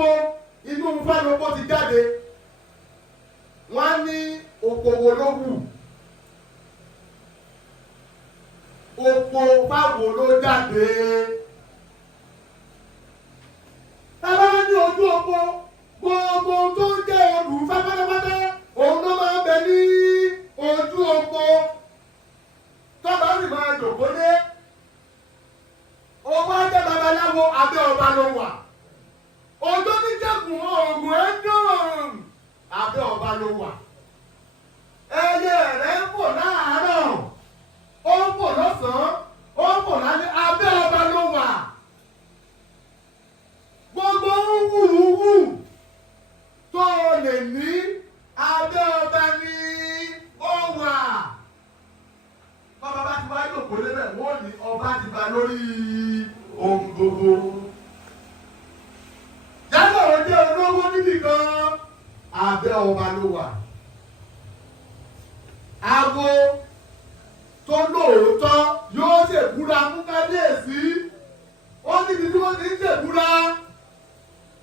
opó inú fálopó ti jáde wọ́n á ní okòwò ló wù opó fáwo ló jáde tábà ní ojú opó gbogbo tó ń jẹ́ olùfẹ́ pátápátá òun ló máa ń bẹ ní ojú opó tọ́ba sì máa jòkó lé owó ajẹ́ babaláwo abẹ́ ọba ló wà ọjọ́ níjẹ̀kùn oògùn ẹ̀dùn abẹ́ ọba ló wà ẹyẹ rẹ̀ ń fò láàárọ̀ ó ń fò lọ́sàn-án ó ń fò lálẹ́ abẹ́ ọba ló wà gbogbo ń wù tó lè ní abẹ́ ọba ní ó wà bàbá bá ti wá yòókù lébẹ̀ wọ́n ní ọba ti ba lórí ohun gbogbo. Yálà ó jẹ́ olówó níbì kan abẹ́ ọba ló wà. Awo tó lóòótọ́ yóò ṣèbúra fún kábíyèsí. Ó níbi tí wọ́n ti ń ṣèbúra.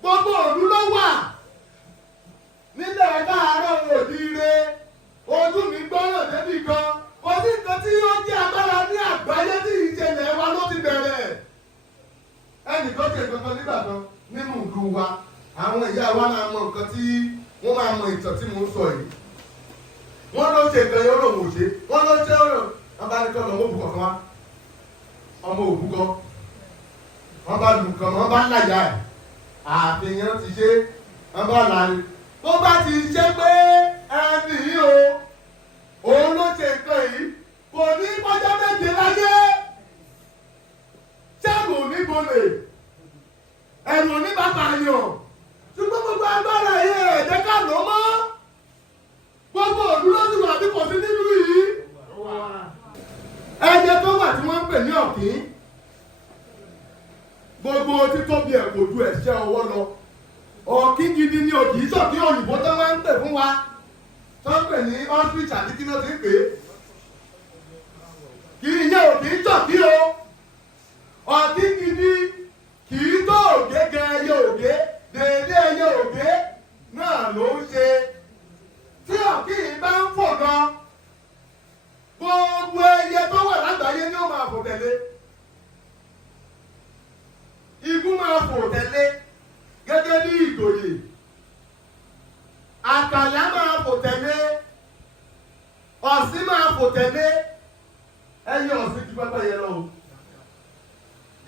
Gbogbo òlú ló wà. Nílẹ̀ Káàárọ̀ Oòjíire ojú mi gbọ́ràn débì kan. Kò sí nǹkan tí ó jẹ́ agbára ní àgbáyé tí ìṣẹ̀lẹ̀ wa ló ti bẹ̀rẹ̀. Ẹnìkan ṣe kankan nígbà kan nínú ìlú wa àwọn ìyá wa máa mọ nǹkan tí wọ́n máa mọ ìtàn tí mo ń sọ yìí. Wọ́n ló ṣe nǹkan yẹn lòun ò ṣe wọ́n ló ṣe ọ̀rọ̀ wọ́n bá ní kọ́ lọ́mọ òbúkọ̀ kan wá ọmọ òbúkọ̀ wọ́n bá lù kàn wọ́n bá láyà ẹ̀ àfihàn ti ṣe wọ́n bá láyé tó bá ti ṣe pé ẹni yìí o òun ló ṣe nǹkan yìí kò ní kọjá méje láyé ṣẹ́gun oníbolè ẹ̀rù oníbàbà yàn ṣùgbọ́n gbogbo agbára yìí ẹ̀jẹ̀ ká ló mọ́ gbogbo òdúró ti wà bí kò sí nílùú yìí ẹ̀jẹ̀ tó wà tí wọ́n ń pè ní ọ̀kín gbogbo títóbi ẹ̀ kò ju ẹ̀ṣẹ́ ọwọ́ lọ ọ̀kín gidi ni òkì ìṣọ̀kí òyìnbó tó máa ń pè fún wa tó ń pè ní ostrich àti kí ló ti ń pè é kì í yẹ òkì ìṣọ̀kí o ọ̀kín gidi kì í tó ògégé ẹyẹ ògé dèédé ẹyẹ ògé náà ló ń ṣe tí ọ̀kín bá ń fò gan gbogbo ẹyẹ tó wà lágbàáyé ni ó máa fò tẹ̀lé igún máa fò tẹ̀lé gẹ́gẹ́ bí ìdòyè àkàlà máa fò tẹ̀lé ọ̀sìn máa fò tẹ̀lé ẹyẹ ọ̀sìn ju pẹ́pẹ́yẹ lọ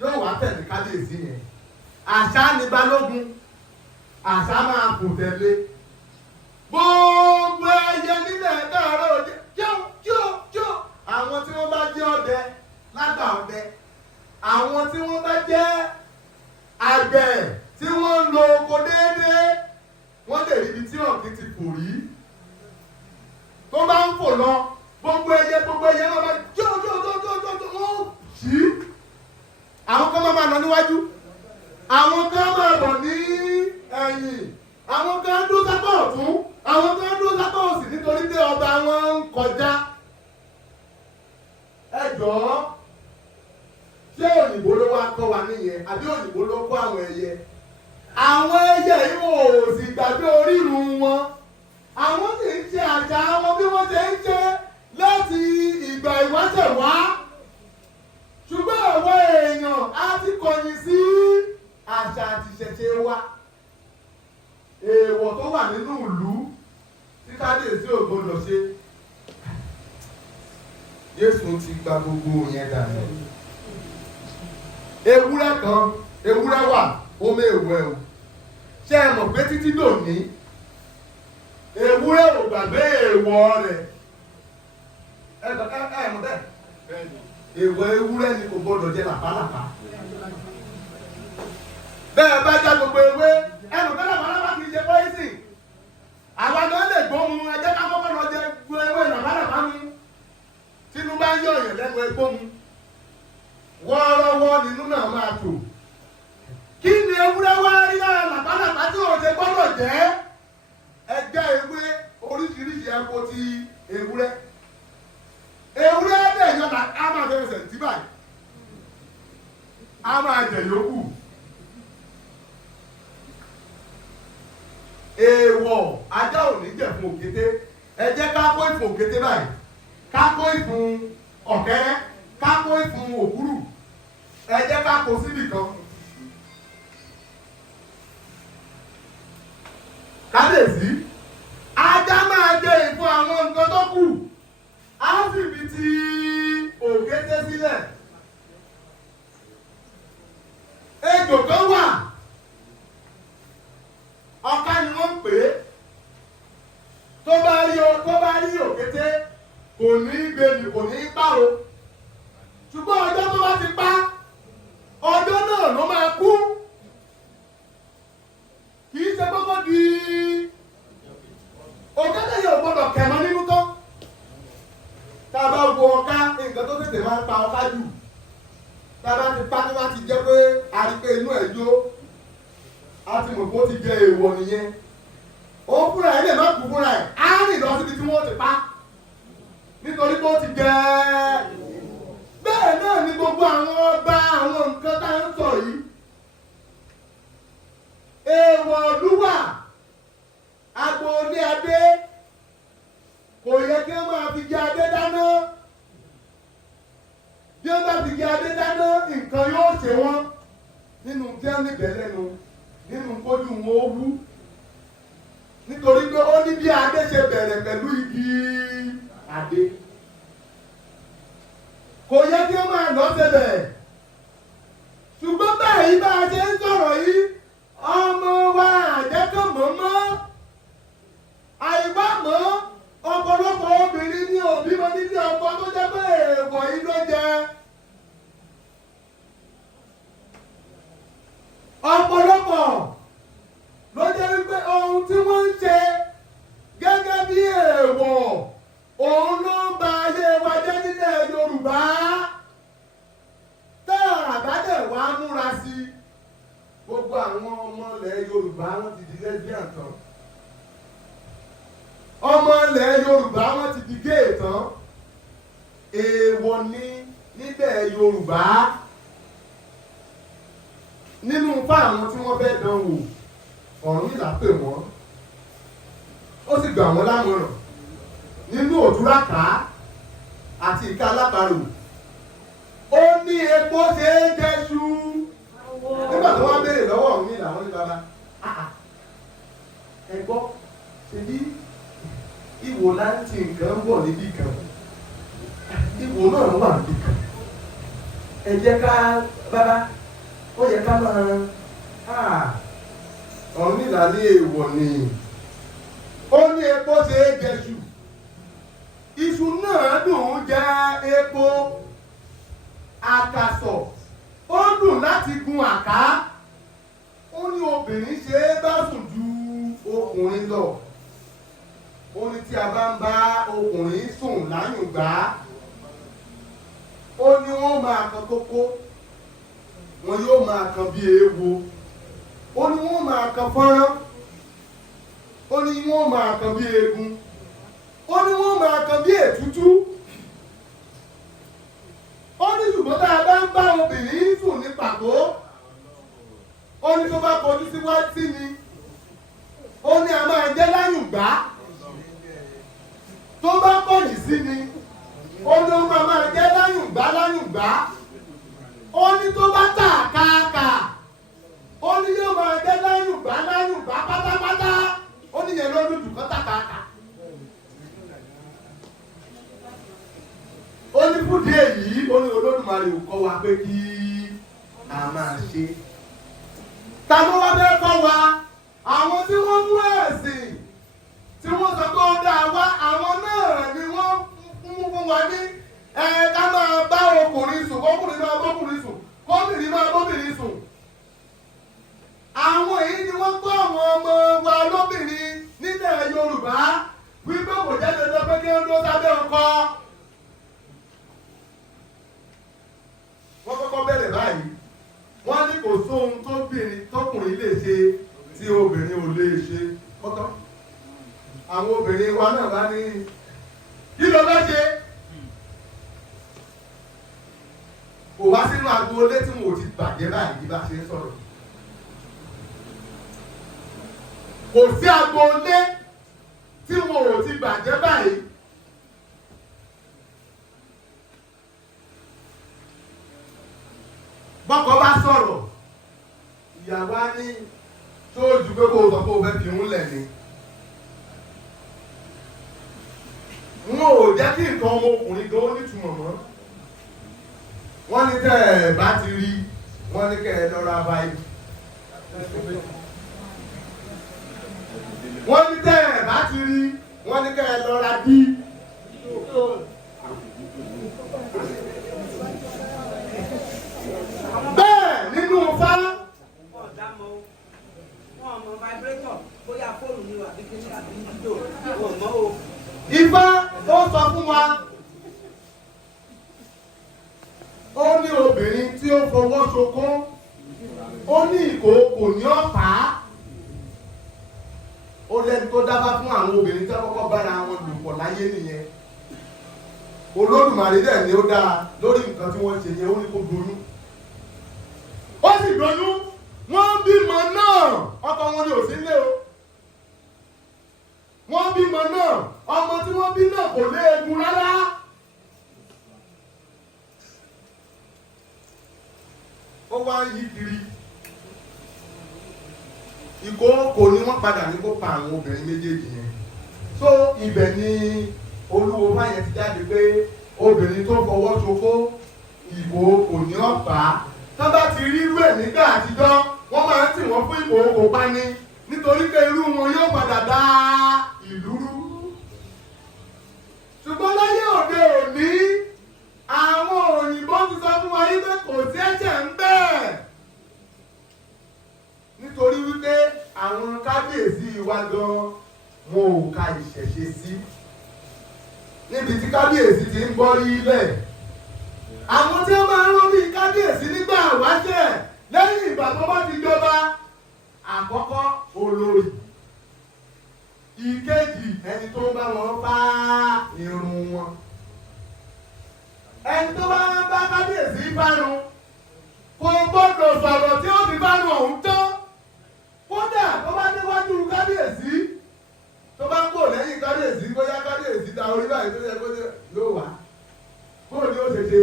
yóò wá tẹ̀lé kábíyèsí yẹn àṣà ní balógun àṣà máa fò tẹ̀lé gbogbo ẹyẹ nílẹ̀ Káàárọ̀ Oòjíire kíó àwọn tí wọ́n bá jẹ́ ọdẹ lágbà ọdẹ àwọn tí wọ́n bá jẹ́ àgbẹ̀ tí wọ́n ń lo oko déédéé wọ́n lè rí ibi tí ọ̀kín ti fò rí tó bá ń fò lọ gbogbo ẹyẹ náà bá jó wọ́n sí àwọn kan máa lọ níwájú àwọn kan máa bọ̀ ní ẹ̀yìn àwọn kan dúró sápá ọ̀tún àwọn kan dúró sápá òsì nítorí pé ọba wọn ń kọjá ẹ jọ̀ọ́ ṣé òyìnbó ló wá kọ́ wa nìyẹn àbí òyìnbó ló kọ́ àwọn ẹyẹ àwọn ẹyẹ yìí ò sì gbàgbé orírun wọn àwọn sì ń ṣe àṣà wọn bí wọ́n ṣe ń ṣe láti ìgbà ìwáṣẹ̀ wá ṣùgbọ́n àwọn èèyàn á ti kọ̀yìn sí àṣà àti ìṣẹ̀ṣe wa èèwọ̀ tó wà nínú ìlú tí kábíyèsí ò gbọdọ̀ ṣe Jésù ti gba gbogbo yẹn dànù ewúrẹ́ wà ó mẹ́wẹ́ o ṣé ẹ mọ̀ pé títí dòní ewúrẹ́ ò gbàgbé èèwọ̀ rẹ̀ ẹ mọ̀ bẹ́ẹ̀ èèwọ̀ ewúrẹ́ ni kò gbọdọ̀ jẹ làpálàpá bẹ́ẹ̀ bá já gbogbo ewé ẹnu bẹ́ẹ̀ làpálàpá kì í ṣe pọ́ìsì àwọn ọ̀dọ́ lè gbóhùn ẹjẹ́ ká kọ́kọ́ lọ jẹ ewé làpálàpá mi tínú bá ń yọ èèyàn lẹ́nu egbóhùn wọ́ọ́rọ́wọ́ nínú náà máa tò kí ni ewúrẹ́ wá rí lára làpálàpá tí òun ṣe gbọ́dọ̀ jẹ́ ẹgbẹ́ ewé oríṣiríṣi ẹ̀kọ́ ti ewúrẹ́ bẹ́ẹ̀ yọ̀dà á máa bẹ̀rẹ̀ sẹ̀ tí báyìí á máa jẹ̀ yòókù èèwọ̀ ajá ò ní jẹ̀ fún òkété. Ẹ jẹ́ ká kó ìfún òkété báyìí, ká kó ìfún ọ̀kẹ́rẹ́, ká kó ìfún òkúrù, ẹ jẹ́ ká kó síbì kan. Kábíyèsí, ajá máa jẹ ìfún àwọn nǹkan tó kù, á sì fi ti òkété sílẹ̀. Ejò kan wà, ọ̀ká ni wọ́n ń pè é. Tó bá rí òkété kò ní gbèbí, kò ní pàrọ̀. Ṣùgbọ́n ọjọ́ tó bá ti pa, ọjọ́ náà ló máa kú. Kì í ṣe kókó di òkété yóò gbọ́dọ̀ kẹ̀mọ́ nínú tán. Tá a bá wo ọ̀ká, nǹkan tó tètè máa ń pa ọ̀ká jù. Tá a bá ti pa tó bá ti jẹ́ pé a rí pé inú ẹ̀ jó, a ti mọ̀ pé ó ti jẹ èèwọ̀ nìyẹn. Ó fúnra ẹ̀ lè má kú fúnra ẹ̀, á rìn lọ síbi tí wọ́n ti pa. Nítorí pé ó ti jẹ. Bẹ́ẹ̀ náà ni gbogbo àwọn ọba àwọn nǹkan tá ń sọ yìí. Èèwọ̀ olúwa, agboolé adé, kò yẹ kí wọ́n máa fi jẹ adé dáná. Bí wọ́n bá fi jẹ adé dáná, nǹkan yóò ṣe wọ́n nínú kí wọ́n níbẹ̀ lẹ́nu, nínú kójú wọn ó wú. Nítorí pé ó ní bí adé ṣe bẹ̀rẹ̀ pẹ̀lú igi adé. Kò yẹ kí wọ́n máa lọ síbẹ̀. Ṣùgbọ́n báyìí bá a ṣe ń sọ̀rọ̀ yìí, ọmọ wa àjẹ́kọ̀ mọ́. Àìbá mọ́, ọ̀pọ̀lọpọ̀ obìnrin ní òbí wọn nílé ọkọ tó jẹ́ pé èèwọ̀ yìí ló jẹ. Ọ̀pọ̀lọpọ̀ ló jẹ́ wípé ohun tí wọ́n ń ṣe gẹ́gẹ́ bí èèwọ̀, òun ló ń ba ayé wa jẹ́ nílẹ̀ Yorùbá. Tá àbádẹ̀ wá múra sí gbogbo àwọn ọmọ ilẹ̀ Yorùbá wọ́n ti di lesbian tán. Ọmọ ilẹ̀ Yorùbá wọ́n ti di gay tán. Èèwọ̀ ni nílẹ̀ Yorùbá. Nínú fáwọn tí wọ́n fẹ́ dán wò, Ọ̀rúnmìlà pè wọ́n, ó sì gbà wọ́n lámọ̀ràn. Nínú òtúràká àti ìka alábàárò, ó ní epo ṣe é jẹ́ṣu. Nígbà tó wọ́n béèrè lọ́wọ́ Ọ̀rúnmìlà, wọ́n ní bàbá, ẹ gbọ́, ṣe bí ìwò láti nǹkan wọ̀ níbí kan, ìwò náà wà níbí kan. Ẹ jẹ́ ká bàbá, ó yẹ ká máa Ọ̀rúnmìlà ní èèwọ̀ ni. Ó ní epo ṣe é jẹ́ṣu. Iṣu náà dùn ún jẹ epo. Àkàsọ̀ ó dùn láti gun àká. Ó ní obìnrin ṣe é bá sùn ju ọkùnrin lọ. Ó ní tí a bá ń bá ọkùnrin sùn láyùngbá, ó ní wọ́n máa kan kókó, wọn yóò máa kan bí eéwo. Ó ní wọ́n máa kan fọ́nrán, ó ní wọ́n máa kan bí eegun, ó ní wọ́n máa kan bí ètútú. Ó ní ṣùgbọ́n tá a bá ń bá obìnrin sùn ní pàtó, ó ní tó bá kọjú síwájú sí ni, ó ní a máa jẹ́ láyùngbá. Tó bá kọ̀yìn sí ni, ó ní ó máa jẹ́ láyùngbá. Ó ní tó bá tàkàkà, ó ní yóò máa jẹ́ láyùngbá pátápátá. Ó ní yẹn ló dùn kọ́ tàkàkà. Ó ní fúdí èyí, ó ní Olódùmarè ò kọ́ wa pé kí a máa ṣe. Ta ló wá fẹ́ kọ́ wa? Àwọn tí wọ́n mú ẹ̀sìn, tí wọ́n sọ pé ó dáa wá, àwọn náà ni wọ́n fún wa ní ká máa bá ọkùnrin sùn, kọ́kùnrin máa bọ́kùnrin sùn, kọ́bìnrin máa bọ́bìnrin sùn. Àwọn èyí ni wọ́n kọ́ àwọn ọmọ wa lóbìnrin nílẹ̀ Yorùbá wípé kò jẹ́ dandan pé kí wọ́n tó sábẹ́ ọkọ. Wọ́n kọ́kọ́ bẹ̀rẹ̀ báyìí, wọ́n ní kò sóhun tọkùnrin lè ṣe tí obìnrin ò lè ṣe kọ́tọ́. Àwọn obìnrin wa náà bá ní kí ló bá ṣe? Kò wá sínú agboolé tí mo ti bàjẹ́ báyìí bí bá ṣe ń sọ̀rọ̀. kò sí agboolé tí wọn ò ti bàjẹ́ báyìí. bọ́kọ bá sọ̀rọ̀ ìyàwó á ní tó ju pé kó o sọ pé o fẹ́ fi ń lẹ̀ ni. wọn ò jẹ́ kí nǹkan ọmọkùnrin gan nítumọ̀ mọ́. wọ́n ní tẹ́ ẹ̀ bá ti rí wọ́n ní kẹ́ ẹ lọ́ra báyìí. wọ́n ní tẹ́ ẹ̀ bá ti rí wọ́n ní kẹ́ ẹ lọ́ra bí. bẹ́ẹ̀ nínú fá. Ifá ó sọ fún wa ó ní obìnrin tí ó fọwọ́ ṣokó ó ní ìkòkò ní ọ̀pá ó lẹ́ni tó dábàá fún àwọn obìnrin tí wọ́n kọ́kọ́ bára wọn lò pọ̀ láyé nìyẹn. Olódùmarè dẹ̀ ni ó dáa lórí nǹkan tí wọ́n ṣe yẹn ó ní kó doyún ó sì doyún wọ́n bímọ náà ọkọ wọn ni ò sí ilé o wọ́n bímọ náà ọmọ tí wọ́n bí náà kò lé egun rárá. ó wá ń yí kiri ìkókò ni wọ́n padà ní kó pa àwọn obìnrin méjèèjì yẹn. so ibẹ̀ ni olúwo báyẹn ti jáde pé obìnrin tó fọwọ́ ṣokó ìkókò ní ọ̀pá tó bá ti rí irú ẹ̀ nígbà àtijọ́ wọ́n máa ń tì wọ́n fún ìkókò pani nítorí pé irú wọn yóò padà dá ìlú rú. ṣùgbọ́n láyé òde òní àwọn òyìnbó ti sọ fún wa wípé kò sí ẹ̀jẹ̀ ń bẹ́ẹ̀ nítorí wípé àwọn kábíyèsí wa gan wọn ò ka ìṣẹ̀ṣe sí níbi tí kábíyèsí ti ń gbọ́ ilẹ̀. àwọn tí wọ́n máa ń rán bí kábíyèsí nígbà wáṣẹ̀ lẹ́yìn ìgbà tó bá ti jọba àkọ́kọ́ olórí ìkejì ẹni tó bá wọn bá irun wọn ẹni tó bá bá kábíyèsí bárun kò gbọ́dọ̀ sọ̀rọ̀ tí ó fi bárun ọ̀hún tán kódà tó bá níwájú kábíyèsí tó bá ń kó lẹ́yìn kábíyèsí bóyá kábíyèsí ta orí báyìí tó yẹ kó yóò wá kó ní ó ṣe ṣe.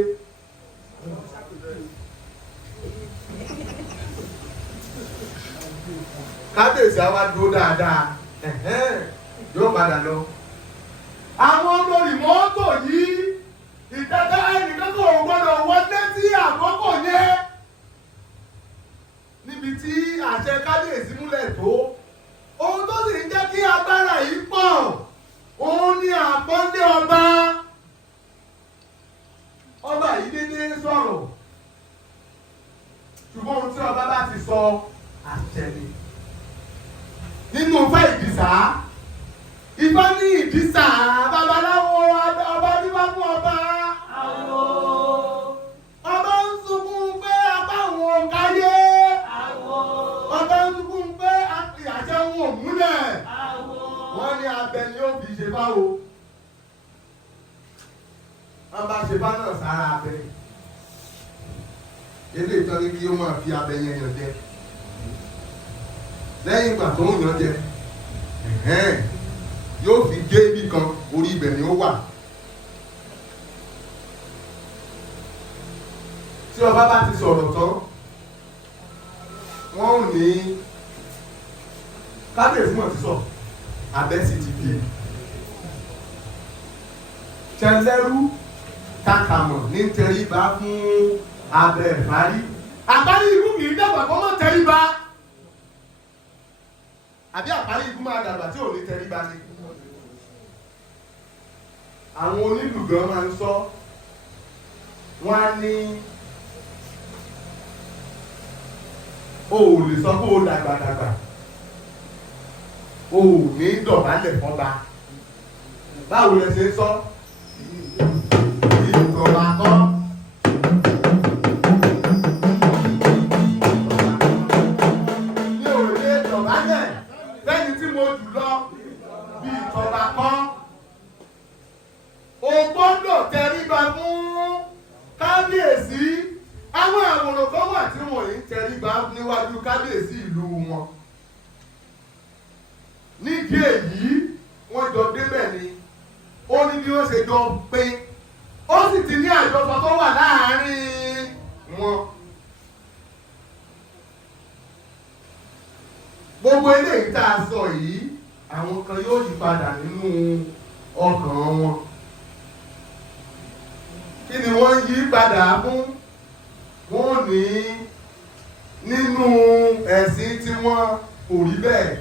kábíyèsí àwa dúró dáadáa yóò padà lọ. àwọn olórí mọ́tò yìí ìdájọ́ ẹnìkan kò gbọ́dọ̀ wọlé sí àkókò yẹn níbi tí àṣẹ kábíyèsí múlẹ̀ tó. ohun tó sì ń jẹ́ kí agbára yìí pọ̀ òun ni àpọ́nlé ọba. ọba yìí dédé sọ̀rọ̀ ṣùgbọ́n ohun tí ọba bá ti sọ àṣẹ ni. nínú Ifá Ìdìsá Ifá ní Ìdìsá babaláwo ọba nígbà fún ọba. ọba ń sunkún pé apá àwọn ọ̀gáyé. ọba ń sunkún pé àṣẹ wọn ò múlẹ̀. wọ́n ní abẹ ni ó fi ṣe báwo. wọ́n bá ṣe bá náà sára abẹ. ilé ìtọ́ni kí ó máa fi abẹ yẹn yàn jẹ. lẹ́yìn ìgbà tó ń yàn jẹ yóò fi gé ibì kan orí ibẹ̀ ni ó wà. tí ọba bá ti sọ̀rọ̀ tán wọ́n ò ní kábíyèsí mọ̀ ti sọ abẹ́ sì ti gbé. tẹlẹ́rú kàkàmọ̀ ní tẹríba fún abẹ́ ìparí. àparí ikú kì í dàgbà kó mọ̀ tẹríba. àbí àparí ikú máa dàgbà tí ò ní tẹríba ni. àwọn onílù gan máa ń sọ wọ́n á ní o ò lè sọ pé o dàgbàdàgbà o ò ní dọ̀bálẹ̀ fọ́ba. báwo lẹ ṣe sọ ìjọba kọ́. mi ò lè dọ̀bálẹ̀ lẹ́ni tí mo jù lọ bí ìjọba kọ́. o gbọ́dọ̀ tẹríba fún kábíyèsí. àwọn àwòrán kan wà tí wọ́n yìí tẹríba níwájú kábíyèsí ìlú wọn. nídìí èyí wọ́n jọ débẹ̀ ni ó ní bí wọ́n ṣe jọ pín ó sì ti ní àjọsọ tó wà láàárín wọn. Gbogbo eléyìí tá a sọ yìí àwọn kan yóò yí padà nínú ọkàn wọn. Kí ni wọ́n yí padà fún? Wọ́n ní nínú ẹ̀sìn tí wọ́n kò rí bẹ́ẹ̀.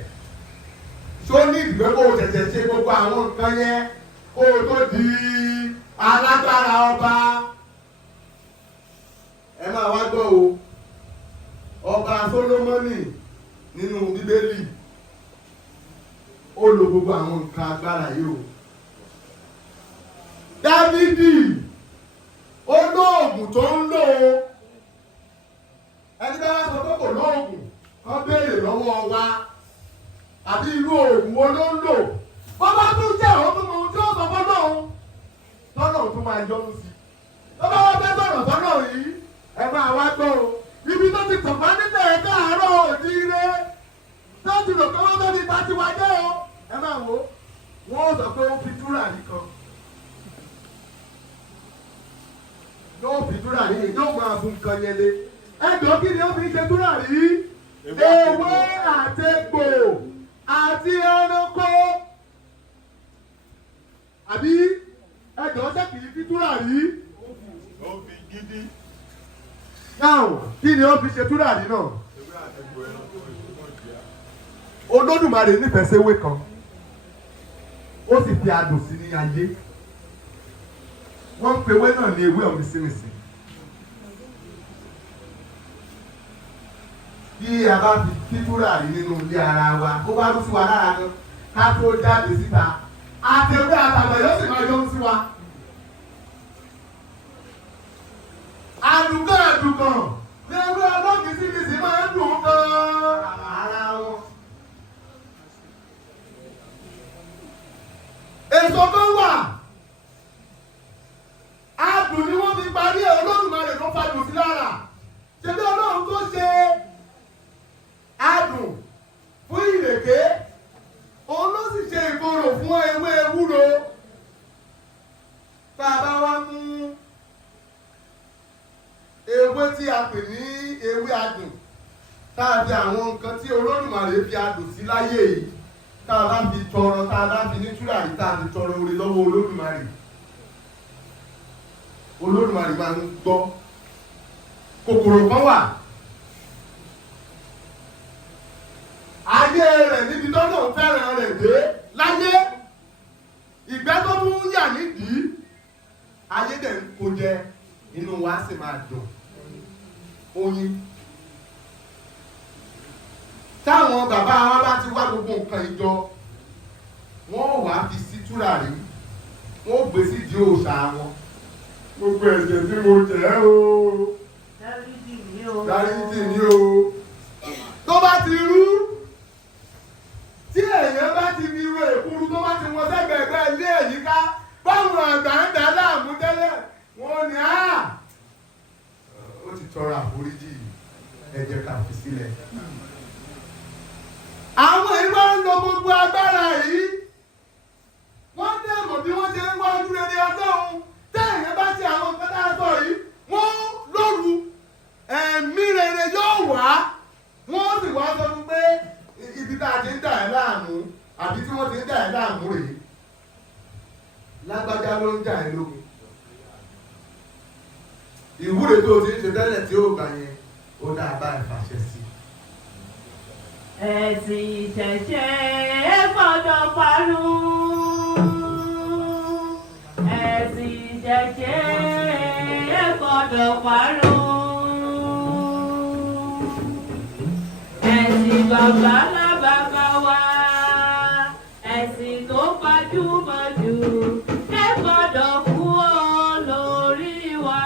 Ṣó ní ìgbẹ́ kó o tẹ̀tẹ̀ ṣe gbogbo àwọn nǹkan yẹn kó o tó di alágbára ọba? Ẹ máa wá gbọ́ o, ọba Sólómọ́nì nínú Bíbélì ó lo gbogbo àwọn nǹkan agbára yìí o. Dávídì ó lóògùn tó ń lò ó. Ẹni bá wá sọ pé kò lóògùn kan béèrè lọ́wọ́ wa àbí irú oògùn wo ló ń lò. Bọ́bá tún jẹ́ àwọn tó mọ ohun tí ó sọ fọ́nà òun tọ́nà tó máa yọnu sí. Bọ́bá wá fẹ́ sọ̀rọ̀ sọ́nà yìí ẹ máa wá gbọ́ o. Ibi tó ti tọ̀pá nílẹ̀ ẹ̀ka àárọ̀ òjíire tó ti rò pé wọ́n tó ti ta tiwa jẹ́ o. Ẹ máa wò ó, wọ́n ó sọ pé ó fi túràrí kan. Yóò fi túràrí yìí yóò máa fún nǹkan yẹn lé. Ẹjọ́ kí ni ó fi ṣe túràrí? Ewé àtegbò àti ẹranko. Àbí ẹjọ́ ṣé kì í fi túràrí? Ó fi gidi. Now, kí ni ó fi ṣe túràrí náà? Olódùmarè nífẹ̀ẹ́ séwé kan, ó sì fi adùn sí ní ayé. Wọ́n ń pe ewé náà ní ewé ọ̀mísìmísì. Bí a bá fi túràrí nínú ilé ara wa, ó bá rú sí wa lára gan, ká tó jáde síta, àtẹ̀wé àtàgbà yóò sì máa yọ sí wa. Àdùkàn ní ewé ọlọ́mísìmísì máa ń dùn gan ara wọn. Èso kan wà, adùn ni wọ́n fi parí ẹ̀, Olódùmarè ló fàdùn sí lára. Ṣé bí Ọlọ́run tó ṣe adùn fún ìrèké, òun ló sì ṣe ìkorò fún ewé ewúro. Tá a bá wá mú ewé tí a pè ní ewé adùn, tá a fi àwọn nǹkan tí Olódùmarè fi adùn sí láyé yìí, tá a bá fi tọrọ, tá a bá fi ní túràrí, tá a fi tọrọ oore lọ́wọ́ Olódùmarè, Olódùmarè máa ń gbọ́. Kòkòrò kan wà, ayé rẹ̀ níbi tọ́nà fẹ́ràn rẹ̀ dé láyé, ìgbẹ́ tó tún yà nídìí, ayé dẹ̀ ń kó jẹ, inú wa sì máa dùn. Oyin. Táwọn bàbá wa bá ti wá gbogbo nǹkan ìjọ, wọ́n wá fi sí túràrí, wọ́n gbé sí di òòṣà wọn. Gbogbo ẹ̀ṣẹ̀ tí mo jẹ́ o, dáríjì mi o. dáríjì mi o. Tó bá ti rú, tí èèyàn bá ti fi ro èkúrú, tó bá ti wọ́n sẹ́gbẹ̀ẹ́gbẹ́ ilé èyíká, báwọn àgbà ń dá láàmú tẹ́lẹ̀, wọ́n ní ó ti tọrọ àforíjì, ẹ jẹ́ ká fi sílẹ̀. Àwọn ìwà ń lo gbogbo agbára yìí, wọ́n dẹ̀mọ̀ bí wọ́n ṣe ń wá ojú rere Ọlọ́run. Tẹ́ẹ̀yẹ́ bá ṣe àwọn nǹkan tá a sọ yìí, wọ́n lóru ẹ̀mí rere yóò wá, wọ́n sì wá sọ fún pé ibi tá a ti ń dà ẹ́ láàmú àbí tí wọ́n ti ń dà ẹ́ láàmú rèé, lágbájá ló ń jà ẹ́ lógun. Ìwúre tó o ti ń ṣe tẹ́lẹ̀ tí ó gbà yẹn, ó dáa bá ẹ̀ fàṣẹ sí. Ẹ̀sìn ìṣẹ̀ṣẹ̀ gbọ́dọ̀ parun. Ẹ̀sìn ìṣẹ̀ṣẹ̀ gbọ́dọ̀ parun. Ẹ̀sìn bàbá lábàbá wa, ẹ̀sìn tó gbajúmọ̀ jù, ẹ gbọ́dọ̀ kú ọ lórí wa.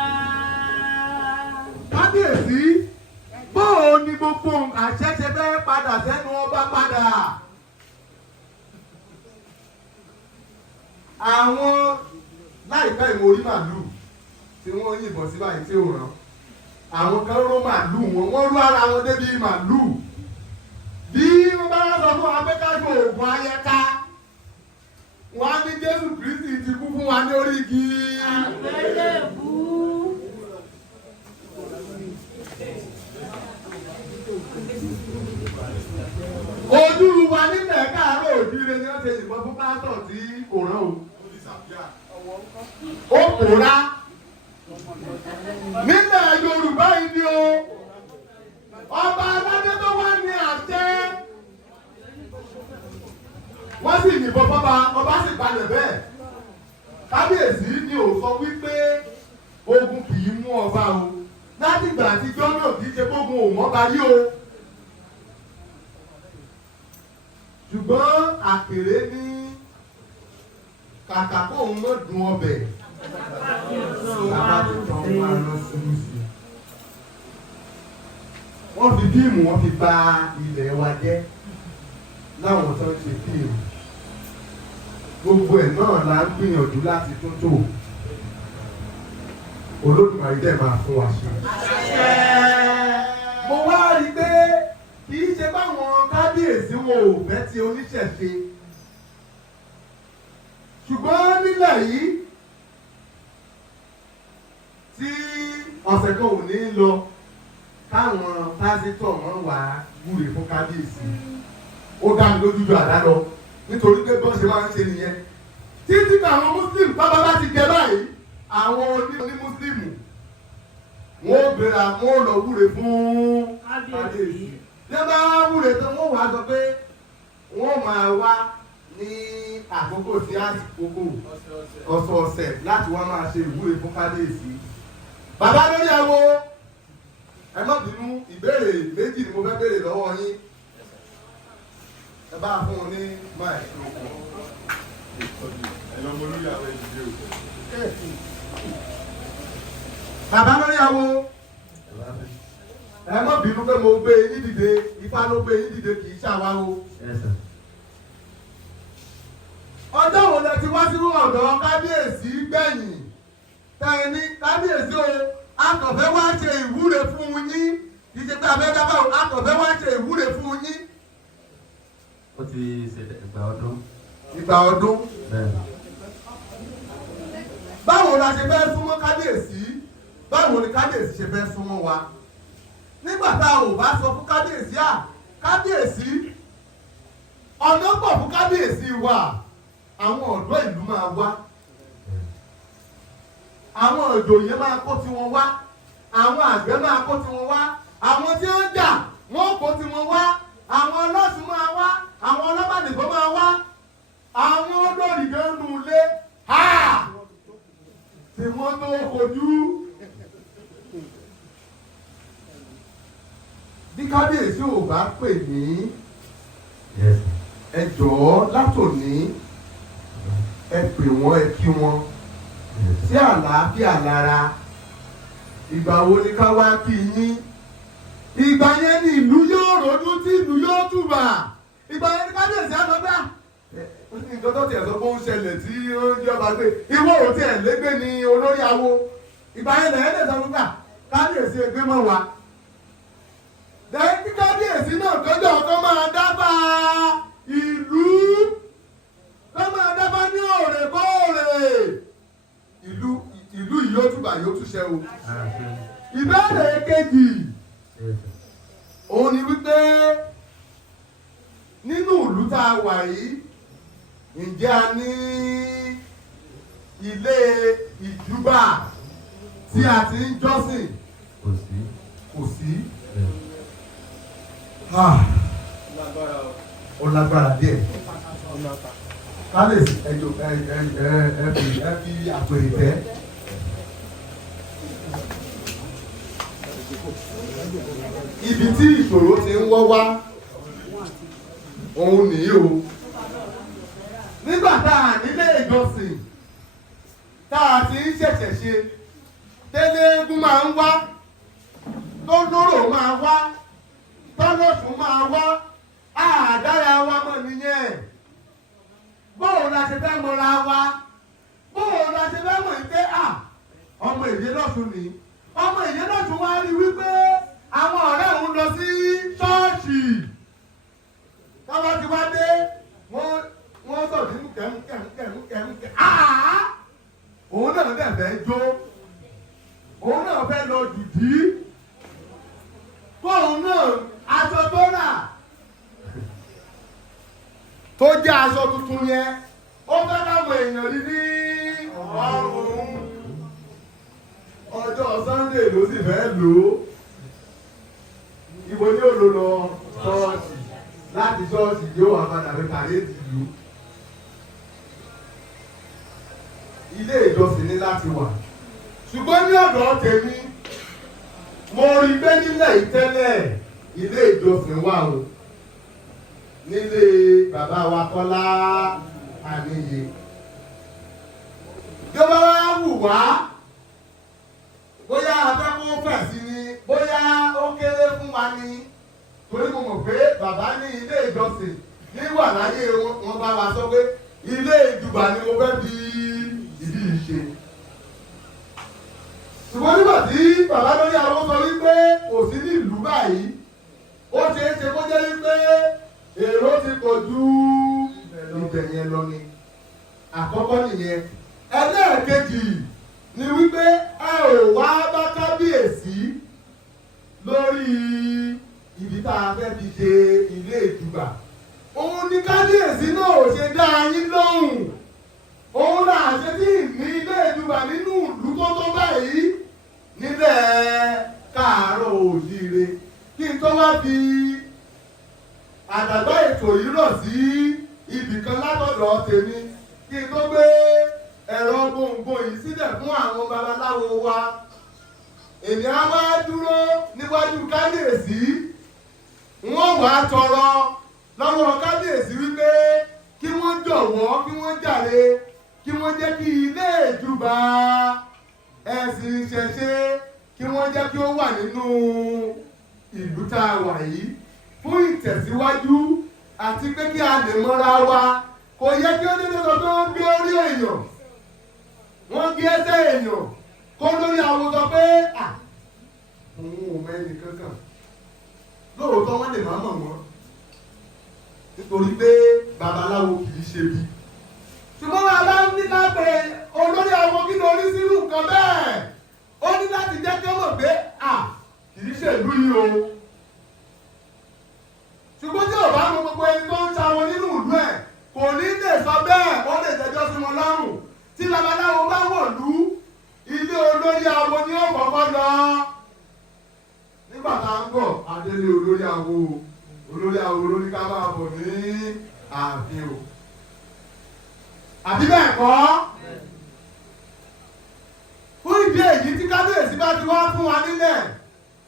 Kábíyèsí, bóò ni gbogbo àṣẹ ṣe fẹ́ padà sẹ́nu ọba padà? Àwọn láìpẹ́ ìmórí màlúù tí wọ́n yìnbọn sí báyìí tí ò rán, àwọn kan ró màlúù wọn, wọ́n rú ara wọn débi màlúù. Bí wọ́n bá sọ sọ fún wa pé ká lo oògùn ayẹta wọ́n á ní Jésù Kristi ti kú fún wa ní orí igi àgbélébú. ojú wa nílẹ̀ káàárọ̀ òjíire ni wọ́n ṣe yìnbọn fún pásítọ̀ tí kò rán o ó pòórá nílẹ̀ Yorùbá yìí ni o ọba aládé tó wá ní àṣẹ wọ́n sì yìnbọn fọ́ba ọba sì balẹ̀ bẹ́ẹ̀ kábíyèsí ni ò sọ wípé ogun kì í mú ọba o láti ìgbà àtijọ́ náà kì í ṣe gbógun òun ọba rí o ṣùgbọ́n àkèré ní kàkà kó òun mọ́ dùn ọbẹ̀ wọ́n fi fíìmù wọ́n fi bà ilẹ̀ wa jẹ́ láwọn tó ń ṣe fíìmù gbogbo ẹ̀ náà la ń gbìyànjú láti tún tò Olódùmarè dẹ̀ máa fún wa ṣe. mo wá rí i pé kì í ṣe báwọn kábíyèsí wọn ò fẹ́ ti oníṣẹ̀ṣe ṣùgbọ́n nílẹ̀ yìí tí ọ̀sẹ̀ kan ò ní lọ káwọn pásítọ̀ wọn wà wúre fún kábíyèsí ó dá mi lójú ju àdá lọ nítorí pé bọ́n ṣe máa ń ṣe nìyẹn títí àwọn muslim bábá bá ti jẹ báyìí àwọn oní muslim wọn ò gbéra wọn ò lọ wúre fún kábíyèsí bí wọ́n bá wúre tán wọ́n wàá sọ pé wọ́n máa wá ní àkókò sí àkókò ọ̀sọ̀ọ̀sẹ̀ láti wá máa ṣe ìwúre fún kábíyèsí. Bàbá lórí àwo ẹ má bínú ìbéèrè méjì ni mo fẹ́ béèrè lọ́wọ́ yín ẹ bá fún un ní máì. Bàbá lórí àwo ẹ má bínú pé mo gbé yín dìde Ifá ló gbé yín dìde kì í ṣàwa o. Ọjọ́ wo lẹ ti wá sínú ọ̀dọ̀ kábíyèsí gbẹ̀yìn tẹ́ ní kábíyèsí o akọ̀fẹ́ wá ṣe ìwúre fún yín kì í ṣe pé abẹ́dábà o akọ̀fẹ́ wá ṣe ìwúre fún yín. Ó ti ṣe ìgbà ọdún. Ìgbà ọdún. Báwo la ṣe fẹ́ súnmọ́ kábíyèsí? Báwo ni kábíyèsí ṣe fẹ́ súnmọ́ wa? Nígbà tá a ò bá sọ fún kábíyèsí kábíyèsí ọ̀nà pọ̀ fún kábíyèsí wa àwọn ọ̀dọ́ ìlú máa wá àwọn òjòyè máa kó tiwọn wá àwọn àgbẹ̀ máa kó tiwọn wá àwọn tí ó ń jà wọ́n kó tiwọn wá àwọn ọlọ́sùn máa wá àwọn ọlọ́bàdìgbò máa wá àwọn olórí gan nù lé tí wọ́n tó kojú. Bí kábíyèsí ò bá pè ní ẹ jọ̀ọ́ látòní ẹ pè wọ́n ẹ kí wọ́n sí àlàáfíà lára ìgbà wo ni ká wá kí yín ìgbà yẹn ni ìlú yóò ròdú tí ìlú yóò túbà ìgbà yẹn ni kábíyèsí á lọ gbà nǹkan tó tiẹ̀ sọ pé ó ń ṣẹlẹ̀ tí ó ń jọba gbé ìwọ ò tiẹ̀ légbé ni olórí awo ìgbà yẹn lẹ́yìn lè sọ fún gbà kábíyèsí ẹgbẹ́ mọ́ wa lẹ́yìn tí kábíyèsí náà kọjọ́ tó máa dábàá ìlú tó máa dábàá ní òrèkóòrè ìlú yìí yóò túbà yóò túṣẹ́ o. Ìbéèrè kejì òun ni wípé nínú ìlú tá a wà yìí ǹjẹ́ a ní ilé ìjúbà tí a ti ń jọ́sìn? Kò sí. Ó lágbára díẹ̀. Kábíyèsí ẹ fi àpèrè tẹ́. Ibi tí ìṣòro ti ń wọ́ wá òun nìyí o. Nígbà tá a nílé ìjọsìn tá a ti ń ṣẹ̀ṣẹ̀ ṣe tẹ́lẹ̀gún máa ń wá tọ́lọ́rọ̀ máa wá tọ́lọ́sùn máa wá àdára wa mọ̀ nìyẹn. Bóò la ṣe fẹ́ mọ̀ra wa bóò la ṣe fẹ́ mọ̀ pé ọmọ èdè lọ́sùn ni ọmọ èdè lọ́sùn wá rí wípé àwọn ọ̀rẹ́ òun lọ sí ṣọ́ọ̀ṣì tọ́lá ti tó jẹ́ aṣọ tuntun yẹn ó fẹ́ káwọn èèyàn rí ní ọrùn ọjọ́ Sunday ló sì fẹ́ lò ó ibo ni ó lò lọ ṣọ́ọ̀ṣì láti ṣọ́ọ̀ṣì yóò wà padà fi kàréètì lù ilé ìjọsìn ní láti wà ṣùgbọ́n ní ọ̀dọ̀ tèmi mo rí pé nílẹ̀ ìtẹ́lẹ̀ ilé ìjọsìn wà o nílé bàbá wa Kọ́lá Àníyè bí ó bá wá wù wá bóyá afẹ́kọ́ fẹ̀ sí ni bóyá ó kéré fún wa ni torí mo mọ̀ pé bàbá ní ilé ìjọsìn níwà láyé wọn bá wa sọ pé ilé ìjùbà ni mo fẹ́ fi ìdí ìṣe ṣùgbọ́n nígbà tí bàbá lórí àwọn sọ wípé kò sí ní ìlú báyìí ó ṣe é ṣe kó jẹ́ wípé èrò ti pọ̀ ju ibẹ̀ yẹn lọ ni àkọ́kọ́ nìyẹn ẹlẹ́ẹ̀kejì ni wípé ẹ ò wá bá kábíyèsí lórí ibi tá a fẹ́ fi ṣe ilé ìjùbà òun ni kábíyèsí náà ò ṣe dá yín lóhùn òun là ṣe tí ní ilé ìjùbà nínú ìlú tó báyìí nílẹ̀ Káàárọ̀ Oòjíire kí n tó wá fi àdàgbà ètò yìí rọ̀ sí ibìkan látọ̀dọ̀ tèmi kí n tó gbé ẹ̀rọ gbòǹgbò yìí sílẹ̀ fún àwọn babaláwo wa èmi á wá dúró níwájú kábíyèsí wọ́n wá tọrọ lọ́wọ́ kábíyèsí wípé kí wọ́n jọ̀wọ́ kí wọ́n jàre kí wọ́n jẹ́ kí ilé ìjùbà ẹ̀sìn ìṣẹ̀ṣe kí wọ́n jẹ́ kí ó wà nínú ìlú tá a wà yìí fún ìtẹ̀síwájú àti pé kí a lè mọ́ra wa kò yẹ kí ó dédé lọ tó ń gbé orí èèyàn wọ́n gbé ẹsẹ̀ èèyàn kó lórí àwọn sọ pé òun ò mẹ́ni kankan lóòótọ́ wọ́n lè má mọ̀ wọ́n nítorí pé babaláwo kì í ṣe bí ṣùgbọ́n bàbá ní lápẹ̀ olórí àwọn kí lórí sínú nǹkan bẹ́ẹ̀ ó ní láti jẹ́ kí ó mọ̀ pé kì í ṣèlú yìí o ṣùgbọ́n tí ò bá mọ gbogbo ẹni tó ń ta wọn nínú ìlú ẹ̀ kò ní lè sọ bẹ́ẹ̀ ó lè jẹjọ́ sí wọn lọ́rùn tí babaláwo bá wọ̀lú ilé olórí awo ní ọ̀kọ̀ọ̀kan lọ nígbà tá a ń bọ̀ adélé olórí awo lórí ká máa bọ̀ ní ààfin o àbí bẹ́ẹ̀ kọ́ fún ìdí èyí tí kábíyèsí bá ti wá fún wa nílẹ̀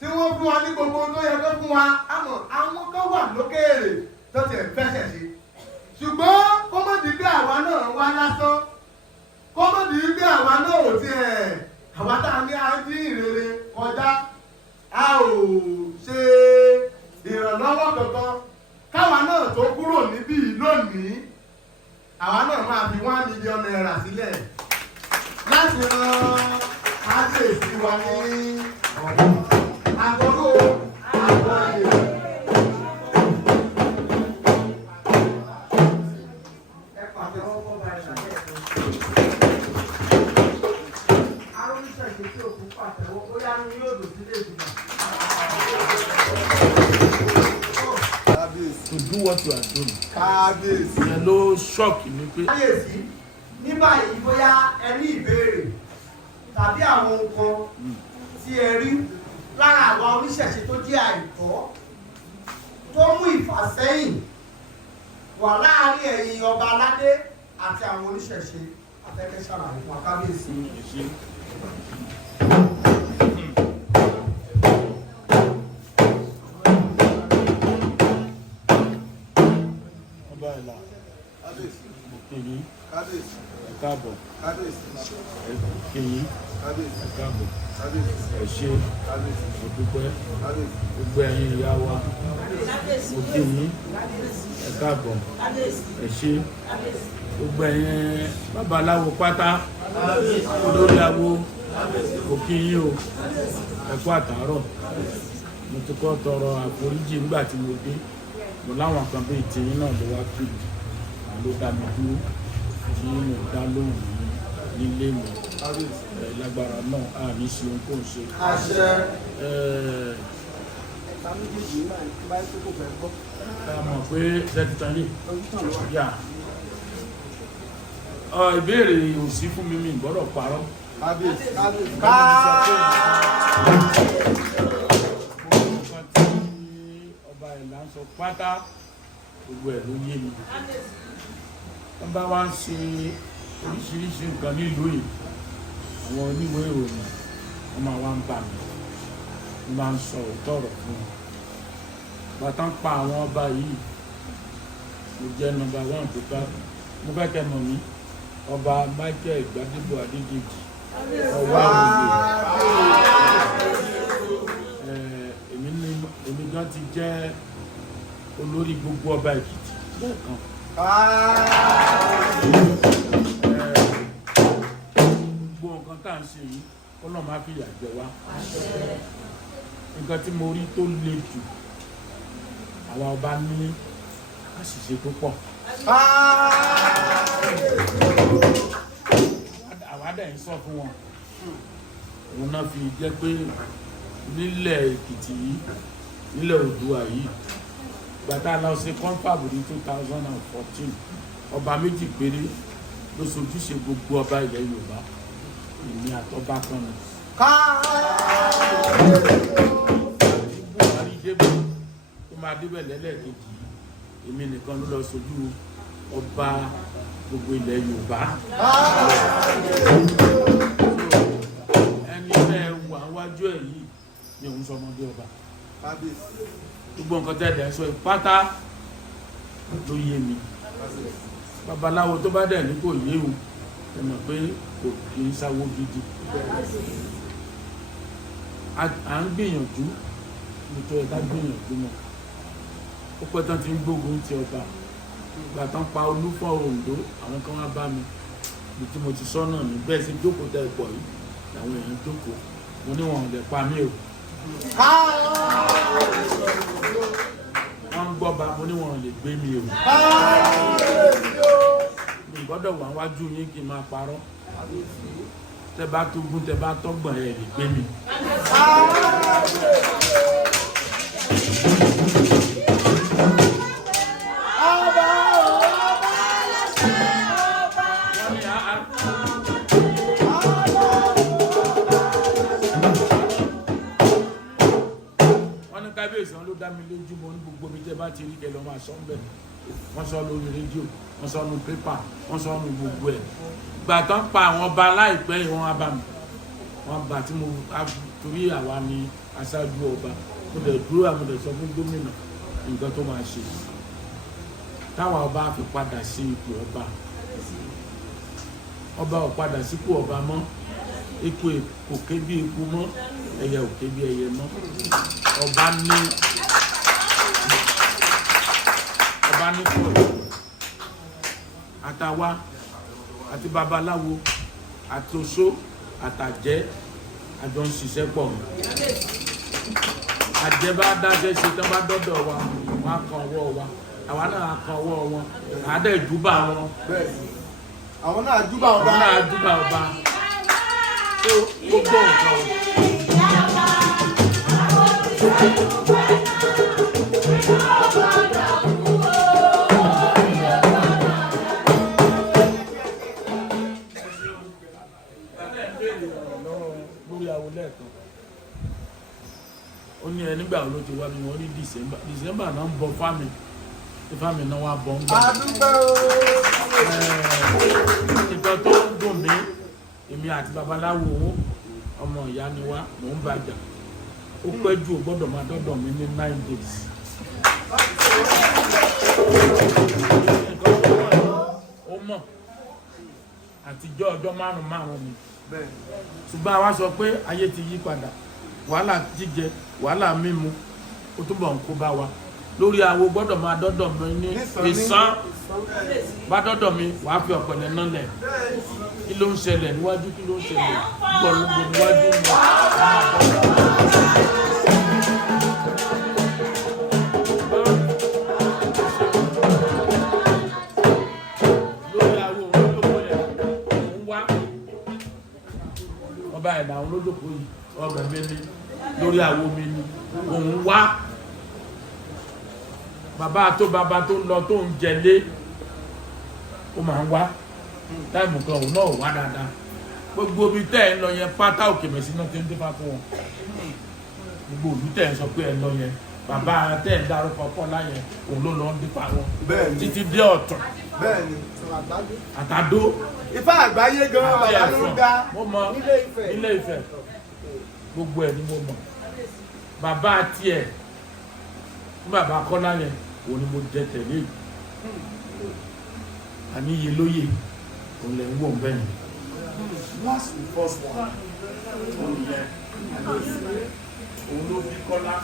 tí wọ́n fún wa ní gbogbo tó yẹ kó fún wa àmọ́ àwọn kan wà lókèèrè tó ti ẹ̀ fẹ́sẹ̀ sí ṣùgbọ́n kó má di pé àwa náà wá lásán kó má di pé àwa náà ò tiẹ̀ àwa tá a ní àdí ìrere kọjá a ò ṣe ìrànlọ́wọ́ kankan káwa náà tó kúrò níbí lónìí àwa náà máa fi $1 million sílẹ̀ láti ran kábíyèsí wa ní ọ̀dọ́ àgọ́dọ̀ àgọ́yè. ẹ pàtẹ́wọ́ fún ọba ìṣàkẹ́ arúgbó ìṣèṣe tí òkú pàtẹ́wọ́ ó yá ní yóò dùn sílé ìdìbò. To do what you are doing. Kábíyèsí. Ìyẹn ló ṣọ́ọ̀kì mi pé. Kábíyèsí ní báyìí bóyá ẹ ní ìbéèrè tàbí àwọn nǹkan tí ẹ rí lára àwọn oníṣẹ̀ṣe tó jẹ́ àìtọ́ tó mú ìfàsẹ́yìn wà láàárín ẹ̀yin ọba aládé àti àwọn oníṣẹ̀ṣe afẹ́fẹ́ ṣàlàyé fún Kábíyèsí. Ọba ìlà. Kábíyèsí. Èyí. Kábíyèsí. Ẹ káàbọ̀. Kábíyèsí. Èyí. Kábíyèsí. Ẹ káàbọ̀. Kábíyèsí. Ẹ ṣé. Kábíyèsí. Mo dúpẹ́. Kábíyèsí. Gbogbo ẹ̀yin ìyá wa. Mo kí yín. Ẹ káàbọ̀. Ẹ ṣé. Gbogbo ẹ̀yin babaláwo pátá. Olórí awo. Mo kí yín o. Ẹ kú àtàárọ̀. Mo ti kọ́ tọrọ àforíjì nígbà tí mo dé. Mo láwọn kan bíi tiyín náà ló wá kí mi. Ló dá mi dúró tí mo dá lóhùn nílé mi lágbára náà a ní ṣe ohun kó ń ṣe. mọ̀ pé ṣẹ́tìtàn yìí yà ìbéèrè òsì fún mi gbọ́dọ̀ parọ́. Ọba ìlà ń sọ pátá gbogbo ẹ̀ ló yé mi. Wọ́n bá wá ń ṣe oríṣiríṣi nǹkan nílùú yìí, àwọn oníwèé ìròyìn wọ́n máa wá ń bà mí, wọ́n máa ń sọ òótọ́ ọ̀rọ̀ fún wọn. Bàtà ń pa àwọn ọba yìí, mo jẹ́ nọ́mbà 1 tó bá mo fẹ́ kẹ́ mọ̀ mí, ọba Michael Gbadebo Adédèjì ọwọ́ èmi gan ti jẹ́ olórí gbogbo ọba Èkìtì lẹ́ẹ̀kan. Gbogbo nǹkan tá à ń ṣe yìí Ọlọ́run máa fi ìyà jẹ wá. Nǹkan tí mo rí tó le jù, àwa ọba ní àṣìṣe tó pọ̀. Àwádà ń sọ fún wọn. Òun náà fi jẹ́ pé nílẹ̀ Èkìtì yìí, nílẹ̀ Oòduà yìí, gbàtà lọ sí confab ní 2014, ọba méjì péré ló ṣojúṣe gbogbo ọba ilẹ̀ Yorùbá, èmi àtọba kan ni. Buhari débẹ̀ tó máa débẹ̀ lẹ́lẹ́kejì, èmi nìkan ló lọ ṣojú ọba gbogbo ilẹ̀ Yorùbá. Ẹni bẹ́ẹ̀ wà wájú ẹ̀ yìí ni òun sọ ọmọdé ọba. Gbogbo nǹkan tẹ́lẹ̀ sọ ìpátá ló yé mi. Babaláwo tó bá dẹ̀ ní kò yé o, ẹ mọ̀ pé kò kì í sáwó gidi. À ń gbìyànjú nítorí ẹ̀dá gbìyànjú mọ́. Ó pẹ́ tán ti ń gbógun ti ọba. Ìgbà tán pa Olúfọ̀ Oǹdó, àwọn kan wá bá mi bí tí mo ti sọ́nà mi bẹ́ẹ̀ sí jókòó tẹ́ pọ̀ yìí làwọn èèyàn jókòó, mo ní wọn ò lè pa mí o. Wọ́n ń gbọ́ba, mo ní wọn ò lè gbé mi o. Mi gbọ́dọ̀ wà wájú yín kí n máa parọ́. Tẹ́ bá tógun, tẹ́ bá tọ́gbọ̀n ẹ̀ lè gbé mi. Kábíyèsí wọn ló dá mi lójú, mo ní gbogbo mi tẹ́ bá ti rí kẹlẹ́ máa sọ ń bẹ̀. Wọ́n sọ lórí rédíò, wọ́n sọ nù pépà, wọ́n sọ nù gbogbo ẹ̀. Gbà tán pa àwọn ọba láìpẹ́ yìí wọ́n á bá mi. Wọ́n bá tí mo torí àwa ni aṣáájú ọba. Mo dẹ̀ dúró àmọ́ dẹ̀ sọ fún gómìnà nǹkan tó máa ṣe. Táwa ọba fi padà sí ipò ọba. Ọba ò padà sípò ọba mọ́. Epo kò ké bí epo mọ́, ẹyẹ ò ké bí ẹyẹ mọ́. Ọba ní pọ̀ àtàwa àti babaláwo àti oṣó àtàjẹ́ àjọ ń ṣiṣẹ́ pọ̀. Àjẹ́ bá dáṣẹ́ ṣe tán bá dọ́dọ̀ wa, wọ́n á kan ọwọ́ wa, àwa náà á kan ọwọ́ wọn, àádá ìjúbà wọn. Àwọn náà júbà ọba. Gbogbo nǹkan lórí àwọ lẹ́ẹ̀kan ó ní ẹ nígbà ló ti wá bí wọ́n ní December náà ń bọ fámì tí fámì náà wá bọ́ ń gbà. Ìtọ́ tó ń dùn mí, èmi àti babaláwo ọmọ ìyá ni wá, mò ń bàjà. Ó pẹ́ jù ó gbọ́dọ̀ máa dọ́dọ̀ mi ní 9 days. Ó mọ̀ àtijọ́ ọjọ́ márùn-ún ni. Ṣùgbọ́n àwa sọ pé ayé ti yí padà, wàhálà jíjẹ, wàhálà mímu, ó túbọ̀ ń kó bá wa. Lórí àwo gbọ́dọ̀ máa dọ́dọ̀ mi ní ìsán. Bá dọ́dọ̀ mi, wàá fi ọ̀pẹ̀lẹ̀ náà lẹ̀. Kí ló ń ṣẹlẹ̀ níwájú, kí ló ń ṣẹlẹ̀ gbọ̀lúgbò níwájú ń lọ. Lórí àwo olóko yẹn, òun wá. Ọba ẹ̀dá òun lójókòó yìí, ọbẹ̀ mi ni, lórí àwo mi ni, òun wá. bàbá tó ń lọ tó ń jẹlé ó máa ń wá táìmù kan òun náà wá dáadáa gbogbo ibi tẹ́ ẹ̀ ń lọ yẹn pátá òkè mẹ́sì náà ti ń dífá fún wọn gbogbo òlú tẹ́ ẹ̀ ń sọ pé ẹ̀ ń lọ yẹn bàbá tẹ́ ẹ̀ ń darúkọ Kọ́lá yẹn òun ló lọ ń dífá wọn títí dé Ọ̀tún àtàdó Ifá àgbáyé gan bàbá ló ń ga mo mọ Ilé Ifẹ̀ gbogbo ẹ̀ ni mo mọ̀ bàbá tiẹ̀ ní bàbá Kọ́lá yẹn òun ni mo jẹ tẹ̀lé yìí àníyè lóye òun lè ń wò bẹ́ẹ̀ ni. That's the first one. Òun ló bí Kọ́lá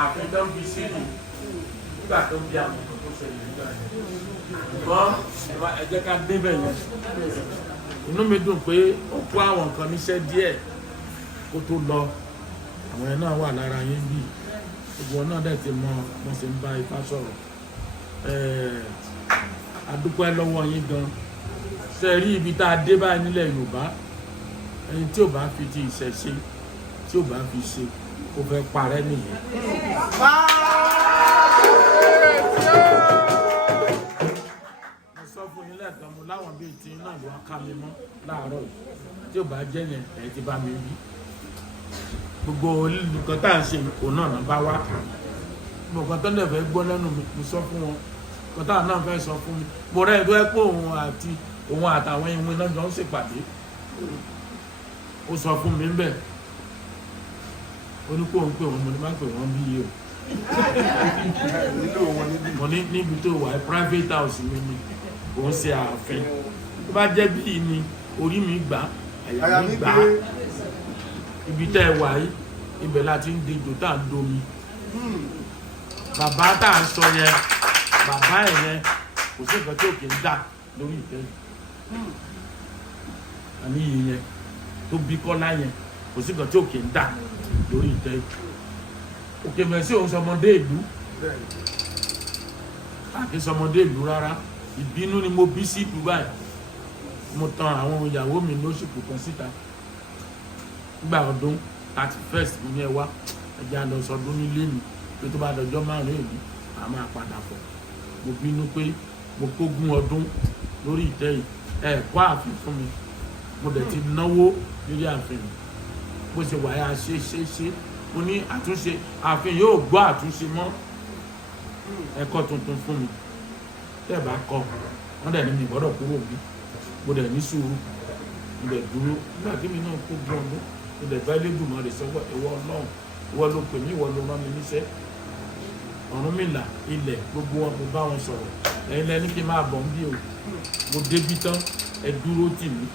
àfihàn bí sílì nígbà tó bí àwọn tó ṣẹlẹ̀ nígbà yẹn. Ṣùgbọ́n ẹ jẹ́ ká débẹ̀ yẹn. Inú mi dùn pé ó kó àwọn nǹkan níṣẹ́ díẹ̀ kó tó lọ. Àwọn yẹn náà wà lára yín bí. Gbogbo náà dẹ̀ ti mọ mo sì ń bá Ifá sọ̀rọ̀. A dúpẹ́ lọ́wọ́ yín gan. Ṣé rí ibi tá a dé báyìí nílẹ̀ Yorùbá ẹni tí ò bá fi ti ìṣẹ̀ṣe tí ò bá fi ṣe kó fẹ́ parẹ́ nìyẹn. Mo sọ fún yín lẹ́ẹ̀kan mo láwọn bíi tí náà ló wá ká mi mọ́ láàárọ̀ tí ò bá jẹ́ yẹn ẹ̀ ti bá mi wí. Gbogbo olùkọ́ tá à ń ṣe òun náà náà bá wá. Mo kàn tó lè fẹ́ gbọ́ lẹ́nu mi mo sọ fún wọn kọ́tà náà fẹ́ sọ fún mi mo rẹ́ ẹ̀dọ́ ẹ̀ pé òun àtàwọn ìwé náà jọ ń ṣèpàdé ó sọ fún mi bẹ́ẹ̀ ó ní kó òun pè wọ́n mo ní má pè wọ́n bí yìí o mo ní níbi tó wà private house mi ni òun ṣe ààfin tó bá jẹ́ bíi ni orí mi gbà àyà mi gbà ibi tẹ́ ẹ wà yìí ibẹ̀ la ti ń dejò tá à ń domi bàbá tá à ń sọ yẹn bàbá ẹ̀ yẹn kò sí nǹkan tí òkè ń dà lórí ìtẹ́ yìí àní yìí yẹn tó bí Kọ́lá yẹn kò sí nǹkan tí òkè ń dà lórí ìtẹ́ yìí òkè mẹ́sì òun sọmọdé ìlú àti sọmọdé ìlú rárá ìbínú ni mo bí sí Dubai mo tan àwọn ìyàwó mi lóṣùpù kan síta nígbà ọdún 31st mo ní ẹ wá ẹjẹ àlọ sọdún nílé mi pé tó bá dọjọ́ márùn èmi a máa padà bọ̀ mo bínú pé mo kógun ọdún lórí ìtẹ́ yìí ẹ kọ́ ààfin fún mi mo dẹ̀ ti náwó lórí ààfin bó ṣe wáyà ṣe mo ní àtúnṣe ààfin yóò gbọ́ àtúnṣe mọ́ ẹ̀kọ́ tuntun fún mi tẹ́ ẹ bá kọ́ wọ́n dẹ̀ ní mi gbọ́dọ̀ kúrò bí mo dẹ̀ ní sùúrù mo dẹ̀ dúró nígbà tí mi náà kó gbọ́ ọdún mo dẹ̀ bá Elédùmarè sọ́wọ́ ìwọ Ọlọ́run ìwọ ló pè mí ìwọ ló rán mi níṣẹ́ Ọ̀rúnmìlà ilẹ̀ gbogbo wọn mo bá wọn sọ̀rọ̀ ẹ̀yin lẹ́ni kí n máa bọ̀ ń bí o mo débi tán ẹ dúró tì mí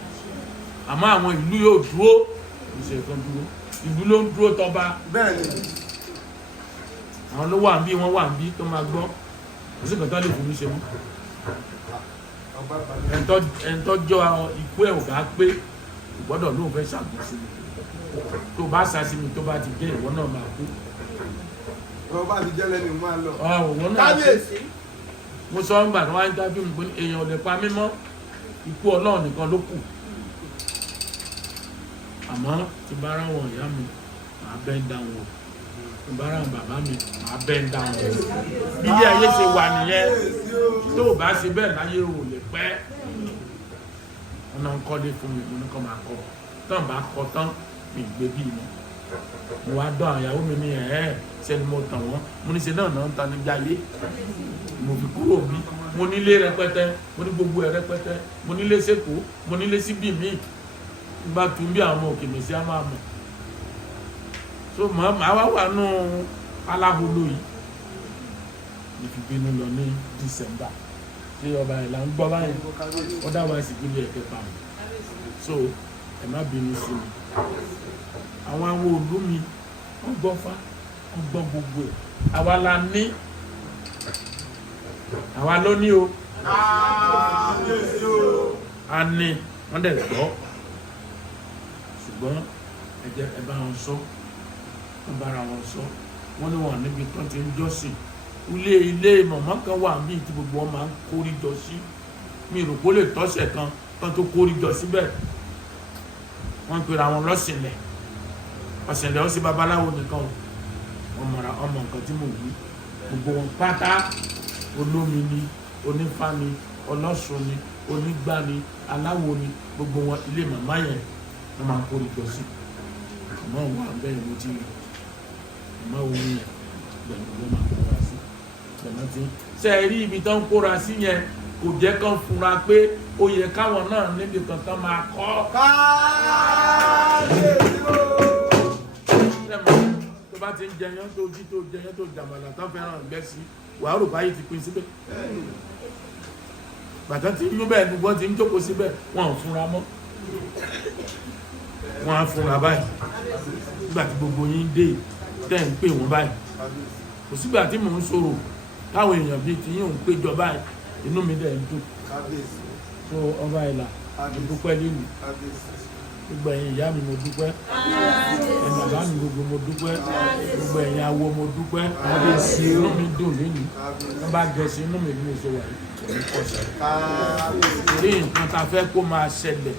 àmọ́ àwọn ìlú yóò dúró ìṣe kan dúró ìlú ló ń dúró tọba àwọn ló wà ń bí wọ́n wà ń bí tó máa gbọ́ kò sí nǹkan tó lè fún mi ṣe mọ́ ẹ̀ńtọ́jọ́ ikú ẹ̀ ò bá pé ìgbọ́dọ̀ lóun fẹ́ ṣàgbọ̀sí mi tó bá ṣàṣì mi tó bá ti jẹ́ ìwọ náà máa kú. Bá ti jẹ́ lẹ́nu máa lọ. Òun náà ṣe mo sọ ń gbà tí wọ́n á ń dájú mi pé èèyàn ò lè pa mí mọ́ ikú Ọlọ́run nìkan ló kù àmọ́ tí bá ra wọn ìyá mi màá bẹ́ ń dá wọn tí bá ra wọn bàbá mi màá bẹ́ ń dá wọn bí ilé ayé ṣe wà nìyẹn tó o bá ṣe bẹ́ẹ̀ láyé o lè pẹ́ wọn náà ń kọ́lé fún mi mo ní kọ́ máa kọ́ tán bá kọ́ tán mi gbé bí mi mo wá dán àyàwó mi ní sẹ́ni mo tàn wọ́n mo ní ṣe náà náà ń tan níbi ayé mo fi kúrò bí mo nílé rẹpẹtẹ mo ní gbogbo ẹ rẹpẹtẹ mo nílé sẹ́kọ̀ọ́ mo nílé síbí mi bá tún bí àwọn òkè mèsì á máa mọ̀ so màá wá wà nù aláholo yìí mo fi bínú lọ ní December tí ọba ẹ̀ là ń gbọ́ báyìí ó dá wa ìsìnkú ní ẹ̀kẹta mi so ẹ má bínú sí mi àwọn òlú mi wọ́n gbọ́ fá wọ́n gbọ́ gbogbo ẹ̀ àwa la ní àwa ló ní o a ní wọ́n dẹ̀ gbọ́ ṣùgbọ́n ẹ jẹ́ ẹ bá wọn sọ wọ́n bára wọn sọ wọ́n ní wọn níbi tán ti ń jọ́sìn ilé mọ̀mọ́ kan wà níbi tí gbogbo wọn máa ń kórí jọ sí mi rò kó lè tọ́sẹ̀ kan tán tó kórí jọ síbẹ̀ wọ́n ń pera wọn lọ́sìnlẹ̀ ọ̀sìnlẹ̀ ó sì babaláwo nìkan ọmọ nǹkan tí mo wí gbogbo wọn pátá olómi ni onífá ni ọlọ́sùn ni onígbá ni aláwo ni gbogbo wọn ilé màmá yẹn wọ́n máa kórè jọ sí àmọ́ òun wà bẹ́ẹ̀ ló ti rí àmọ́ òun yẹn gbẹ̀mí ló máa kóra sí gbẹ̀mí tí ṣe é rí ibi tó ń kóra sí yẹn kò jẹ́ kán fura pé ó yẹ káwọn náà níbi kankan máa kọ́. tó bá ti ń jẹyán tó jí tó jẹyán tó jàmàlà tó fẹ́ràn gbẹ́ sí wàá rò báyìí ti pín síbẹ̀ bàtà tí inú bẹ́ẹ̀ ni wọ́n ti ń jókòó síbẹ̀ wọ́n ò fúnra mọ́ wọ́n á fúnra báyìí nígbà tí gbogbo yín dé tẹ́ ń pè wọ́n báyìí kò sígbà tí mò ń sọ̀rọ̀ táwọn èèyàn bíi ti yín ò ń péjọ báyìí inú mi dẹ̀ ń dùn so ọba ìlà mo dúpẹ́ nínú gbogbo ẹ̀yin ìyá mi mo dúpẹ́ ẹ̀yin bàbá mi gbogbo mo dúpẹ́ gbogbo ẹ̀yin awo mo dúpẹ́ inú mi dùn nínú wọ́n bá jẹ sí inú mi bí mo ṣe wà yìí torí nǹkan tá a fẹ́ kó máa ṣẹlẹ̀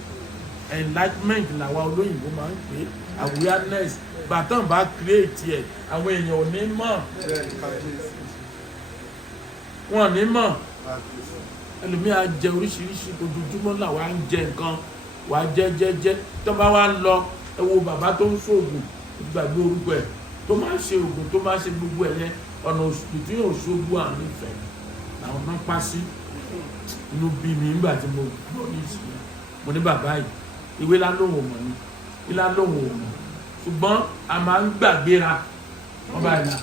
enlightenment làwa olóyìnbó máa ń pè awareness bàtàn bá create ẹ̀ àwọn èèyàn ò ní mọ̀ wọn ò ní mọ̀ ẹlòmíì á jẹ oríṣiríṣi ojoojúmọ́ làwa ń jẹ nǹkan wàá jẹ tó bá wá ń lọ ẹ wo bàbá tó ń ṣoògùn gbàgbé orúkọ ẹ̀ tó máa ń ṣe oògùn tó máa ń ṣe gbogbo ẹ̀ yẹn ọ̀nà òṣùpìtì yóò ṣoògùn àrùn ìfẹ́ àwọn náà pa sí inú bí mi nígbà tí mo gbọ́ ní ìsìn mo ní bàbá yìí ìwé lálóhùn ọmọ ni ilá lóhùn ọmọ ṣùgbọ́n a máa ń gbàgbéra wọ́n bá yà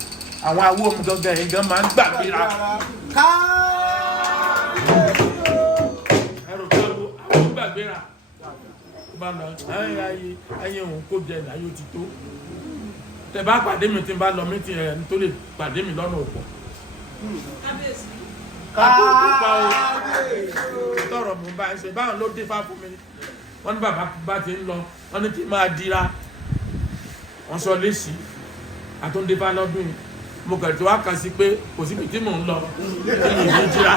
àwọn awó omi gangan yìí gan máa ń gbàgbéra ẹrù tó lu àwọn gbàgbéra ó bá lọ ayé òun kó jẹ láyé ó ti tó tẹ bá pàdé mi tí n bá lọ mí tí ẹ tó lè pàdé mi lọ́nà òpó àkókò tọrọ mò ń bá ẹ ṣe báwọn ló dé fá fún mi wọn ní bàbá bá ti ń lọ wọn ní kí n máa dira wọn sọ lẹsí àtúndé fá lọ́dún yìí mo kàn tó wá kà sí pé kò síbi tí mò ń lọ èyí ní dira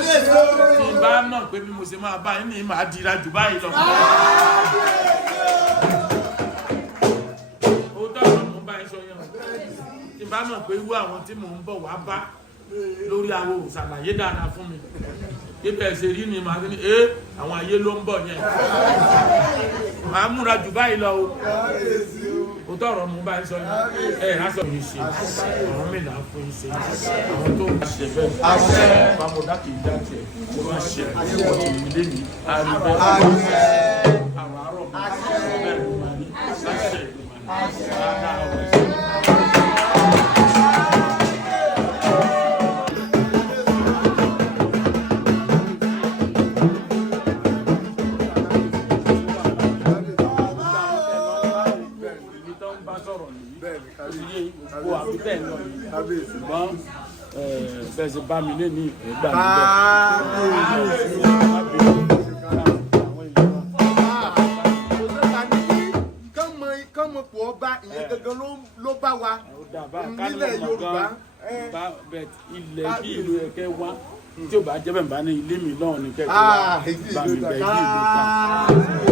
tí n bá mọ̀ pé bí mo ṣe máa bá yín ní màá dira jù báyìí lọ. ó tọrọ mò ń bá ẹ sọ yẹn o tí n bá mọ̀ pé irú àwọn tí mò ń bọ̀ wá bá lórí àwọn òṣàlàyé dáadáa fún mi ibẹ̀ ṣe rí ni màá ní àwọn ayé ló ń bọ̀ yẹn màá múra jù báyìí lọ o tọrọ mú báyìí sọ yẹn aṣọ yìí ṣe ọ̀rọ̀ mi là á fún yín ṣe àwọn tó ń ṣe bẹ́ẹ̀ pàmòdà kì í dá tiẹ̀ tó bá ṣe ọ̀tún ìdílé mi àríbẹ̀ àwọn àárọ̀ bẹ́ẹ̀ ló máa ní láṣẹ ìgbìmọ̀ ṣùgbọ́n bẹ́ẹ̀ ṣe bá mi lé ní ìgbà kọ́mọ pọ̀ ọba ìyẹn gangan ló bá wa nílẹ̀ Yorùbá. ilẹ̀ bí ìlú ẹ̀kẹ́ wá tí ó bá jẹ́ bẹ́ẹ̀ bá ní ilé mi lọ́wọ́ ní kẹ́kẹ́ wá bá mi bẹ̀ yí ìlú ká.